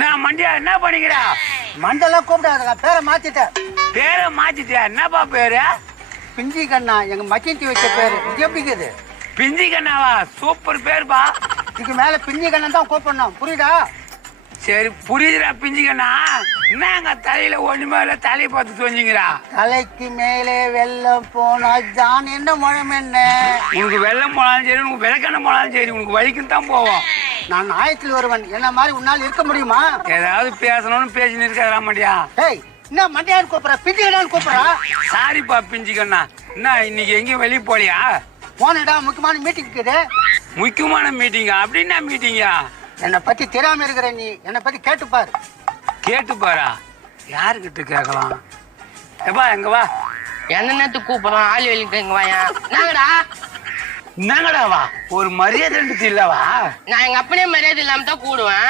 நான் மண்டியா என்ன பண்ணிக்கிறா? மண்டெல்லாம் கூப்பிடாத, பேரை மாத்திட்டேன். பேரை மாத்திட்டியா? என்னப்பா பேரு? பிஞ்சி கண்ணா, எங்க மச்சிஞ்சி வச்ச பேரு. இது எப்படி இருக்குது? பிஞ்சி கண்ணாவா? சூப்பர் பேருப்பா. இதுக்கு மேல பிஞ்சி கண்ணன் தான் கூப்பிடணும், புரியுதா? சரி புரியுதுடா பிஞ்சி கண்ணா. என்னங்க தலையில ஒண்ணுமே இல்ல, தலையை பார்த்து சொன்னீங்களா? தலைக்கு மேலே வெள்ளம் போனா ஜான் என்ன முழம் என்ன? உனக்கு வெள்ளம் போனாலும் சரி, உனக்கு விளக்கெண்ணெய் போனாலும் சரி, உனக்கு வலிக்கும் தான் போவோம். நான் ஆயத்தில் ஒருவன், என்ன மாதிரி உன்னால் இருக்க முடியுமா? ஏதாவது பேசணும்னு பேசின்னு இருக்காதா மாட்டியா? டேய், என்ன மண்டையான்னு கூப்பிடுற, பிஞ்சி கண்ணான்னு கூப்பிடுறா? சாரிப்பா பிஞ்சி கண்ணா. என்ன இன்னைக்கு எங்கேயும் வெளியே போலியா? போனடா, முக்கியமான மீட்டிங் இருக்குது. முக்கியமான மீட்டிங்கா? அப்படின்னா மீட்டிங்கா? என்னை பத்தி தெரியாம இருக்கிற நீ என்னை பத்தி கேட்டுப்பாரு. கேட்டு பாரா. யாருக்கிட்ட கேட்கலாம்? எப்பா எங்க வா. எந்த நேரத்துக்கு கூப்பிடுறோம்? ஆள் வெளிக்கு இங்க வாயா. நாங்கடா என்னங்கடாவா? ஒரு மரியாதை இல்லவா? நான் எங்க அப்பனே மரியாதை இல்லாம தான் கூடுவேன்.